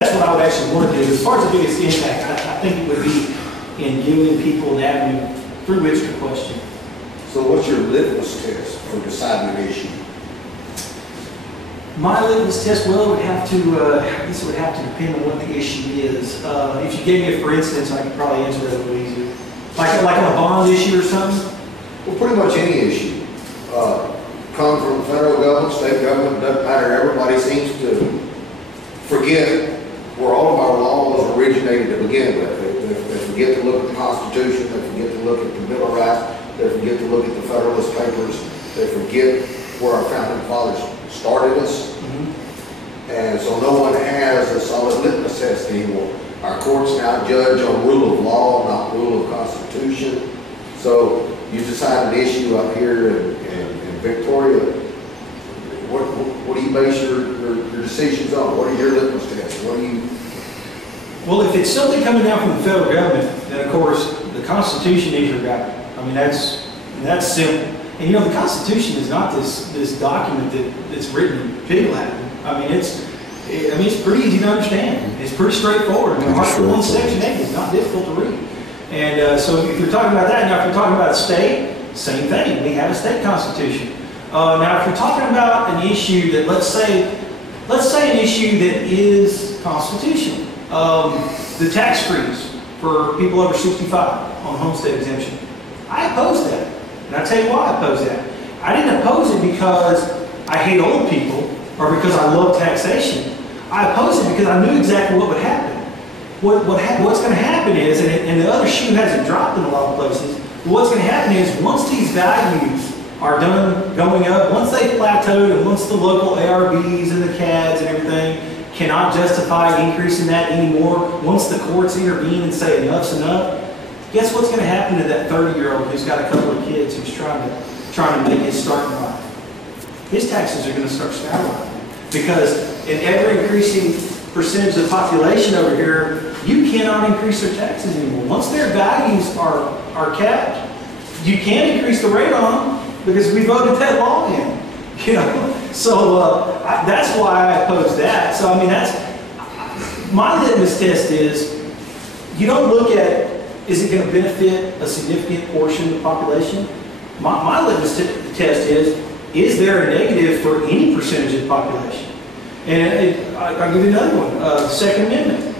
That's what I would actually want to do. As far as the biggest impact, I think it would be in giving people an avenue through which to question. So what's your litmus test for deciding an issue? My litmus test, well, it would have to, I guess it would have to depend on what the issue is. If you gave me a for instance, I could probably answer it a little easier. Like on a bond issue or something? Well, pretty much any issue. Come from federal government, state government, doesn't matter. Everybody seems to forget where all of our laws originated to begin with. They forget to look at the Constitution, they forget to look at the Bill of Rights, they forget to look at the Federalist Papers, they forget where our founding fathers started us. And so no one has a solid litmus test anymore. Our courts now judge on rule of law, not rule of Constitution. So you decide an issue up here in Victoria. What do you base your decisions on? What are your litmus tests? What do you? Well, if it's something coming down from the federal government, then of course the Constitution is your guide. I mean, that's simple. And you know, the Constitution is not this document that's written in pig Latin. I mean, it's pretty easy to understand. It's pretty straightforward. I mean, Article 1, Section 8 is not difficult to read. And so if you're talking about that, now if you're talking about a state, same thing. We have a state constitution. Now, if you're talking about an issue that, let's say an issue that is constitutional, the tax freeze for people over 65 on the homestead exemption. I oppose that. And I'll tell you why I oppose that. I didn't oppose it because I hate old people or because I love taxation. I oppose it because I knew exactly what would happen. What's going to happen is, and the other shoe hasn't dropped in a lot of places, but what's going to happen is once these values are done going up, once they've plateaued and once the local ARBs and the CADs and everything cannot justify increasing that anymore, once the courts intervene and say enough's enough, guess what's going to happen to that 30-year-old who's got a couple of kids who's trying to make his start in life? His taxes are going to start skyrocketing because in ever increasing percentage of the population over here, you cannot increase their taxes anymore. Once their values are capped, you can't increase the rate on them because we voted that law in. You know, so that's why I oppose that. So I mean, that's my litmus test is you don't look at is it going to benefit a significant portion of the population. My litmus test is there a negative for any percentage of the population? And I'll give you another one, the Second Amendment.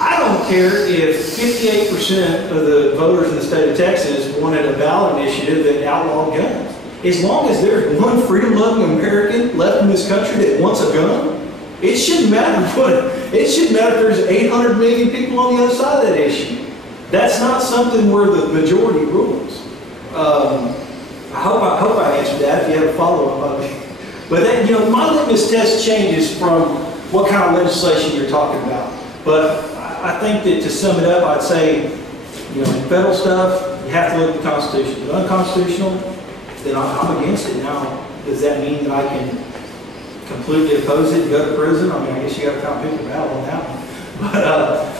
I don't care if 58% of the voters in the state of Texas wanted a ballot initiative that outlawed guns. As long as there's one freedom-loving American left in this country that wants a gun, it shouldn't matter it shouldn't matter if there's 800 million people on the other side of that issue. That's not something where the majority rules. I hope I answered that. If you have a follow-up of it. But then, you know, my litmus test changes from what kind of legislation you're talking about. But I think that to sum it up, I'd say, you know, in federal stuff, you have to look at the Constitution. If unconstitutional, then I'm against it. Now, does that mean that I can completely oppose it and go to prison? I mean, I guess you got to kind of pick a battle on that one. But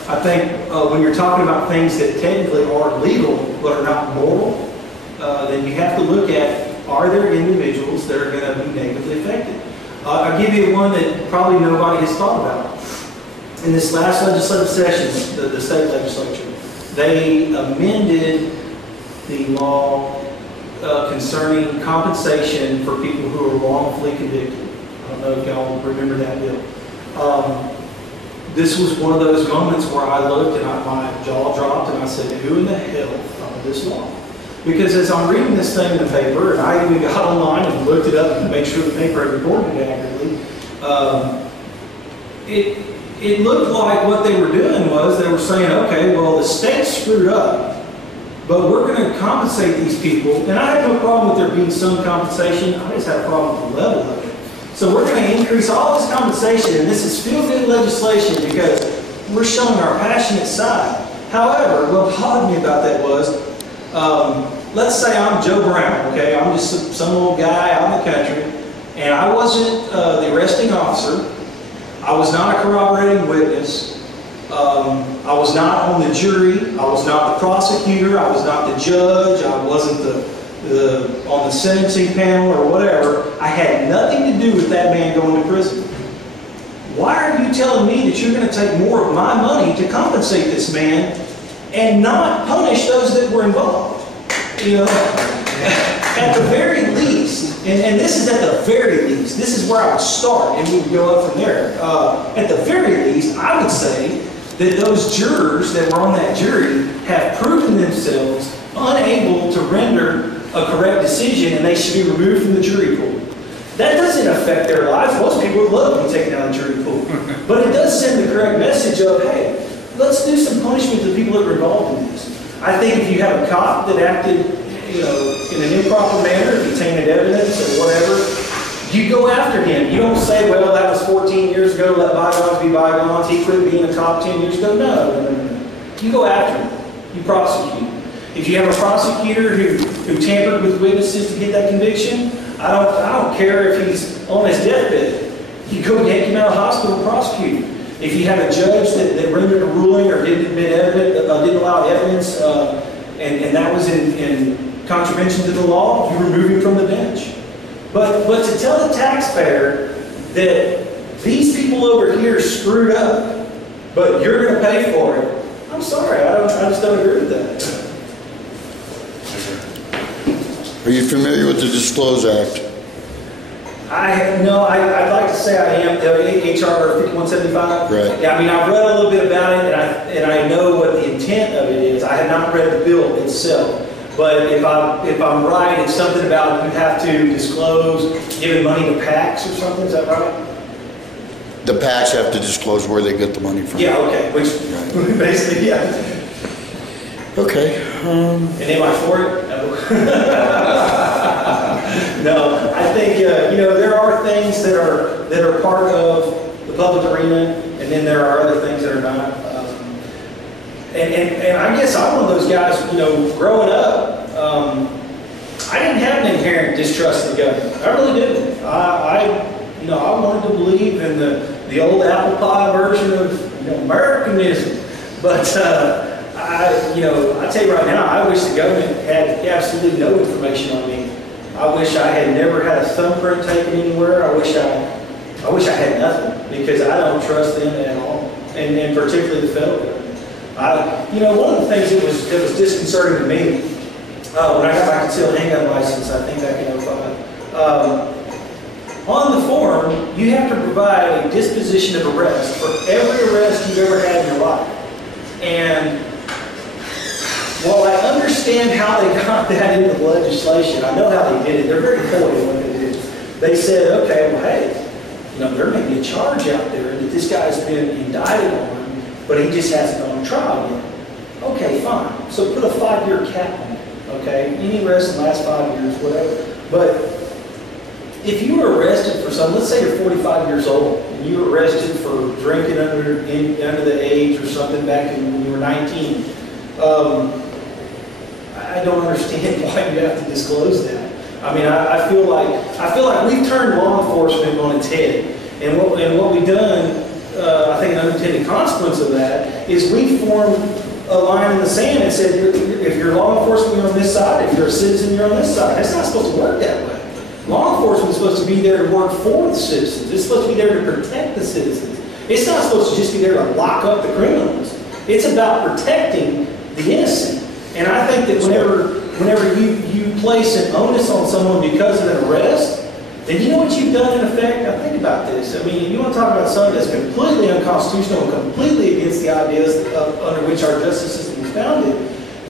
I think when you're talking about things that technically are legal but are not moral, then you have to look at, are there individuals that are going to be negatively affected? I'll give you one that probably nobody has thought about. In this last legislative session, the state legislature, they amended the law concerning compensation for people who are wrongfully convicted. I don't know if y'all remember that bill. This was one of those moments where I looked and my jaw dropped and I said, who in the hell thought of this law? Because as I'm reading this thing in the paper, and I even got online and looked it up and made sure the paper had reported it accurately, it looked like what they were doing was they were saying, okay, well, the state screwed up, but we're going to compensate these people. And I have no problem with there being some compensation. I just have a problem with the level of it. So we're going to increase all this compensation, and this is feel-good legislation because we're showing our passionate side. However, what bothered me about that was, let's say I'm Joe Brown, okay? I'm just some little guy out in the country, and I wasn't the arresting officer. I was not a corroborating witness. I was not on the jury. I was not the prosecutor. I was not the judge. I wasn't on the sentencing panel or whatever. I had nothing to do with that man going to prison. Why are you telling me that you're going to take more of my money to compensate this man and not punish those that were involved? You know, at the very least, and this is at the very least, this is where I would start, and we would go up from there. At the very least, I would say that those jurors that were on that jury have proven themselves unable to render a correct decision, and they should be removed from the jury pool. That doesn't affect their lives. Most people would love to be taken out of the jury pool. But it does send the correct message of, hey, let's do some punishment to the people that were involved in this. I think if you have a cop that acted, you know, in an improper manner, if he tainted evidence or whatever, you go after him. You don't say, well, that was 14 years ago, let bygones be bygones. He quit being a cop 10 years ago. No. You go after him. You prosecute. If you have a prosecutor who tampered with witnesses to get that conviction, I don't care if he's on his deathbed. You go yank him out of the hospital and prosecute him. If you have a judge that rendered a ruling or didn't admit evidence, didn't allow evidence, and that was in contravention to the law, you remove him from the bench. But to tell the taxpayer that these people over here screwed up, but you're going to pay for it, I'm sorry, I just don't agree with that. Are you familiar with the Disclose Act? I'd like to say I am. HR 5175. Right. Yeah, I mean, I've read a little bit about it, and I know what the intent of it is. I have not read the bill itself, but if I'm right, it's something about you have to disclose giving money to PACs or something. Is that right? The PACs have to disclose where they get the money from. Yeah. Okay. Which basically, yeah. Okay. And am I for it? No. No, I think there are things that are part of the public arena, and then there are other things that are not. And I guess I'm one of those guys. Growing up, I didn't have an inherent distrust of the government. I really didn't. I wanted to believe in the old apple pie version of Americanism, but. I tell you right now, I wish the government had absolutely no information on me. I wish I had never had a thumbprint taken anywhere. I wish I had nothing, because I don't trust them at all, and particularly the federal government. One of the things that was disconcerting to me when I got my concealed handgun license, I think back in 2005. On the form, you have to provide a disposition of arrest for every arrest you've ever had in your life, and while I understand how they got that into the legislation, I know how they did it. They're very coy in what they did. They said, okay, well, hey, there may be a charge out there that this guy's been indicted on, but he just hasn't gone to trial yet. Okay, fine. So put a 5-year cap on it, okay? Any arrest in the last 5 years, whatever. But if you were arrested for something, let's say you're 45 years old, and you were arrested for drinking under the age or something back when you were 19, I don't understand why you have to disclose that. I mean, I feel like we've turned law enforcement on its head, and what we've done, I think an unintended consequence of that is we formed a line in the sand and said, if you're law enforcement, you're on this side. If you're a citizen, you're on this side. That's not supposed to work that way. Law enforcement is supposed to be there to work for the citizens. It's supposed to be there to protect the citizens. It's not supposed to just be there to lock up the criminals. It's about protecting the innocent. And I think that whenever you place an onus on someone because of an arrest, then you know what you've done in effect? Now think about this. I mean, you want to talk about something that's completely unconstitutional and completely against the ideas under which our justice system is founded.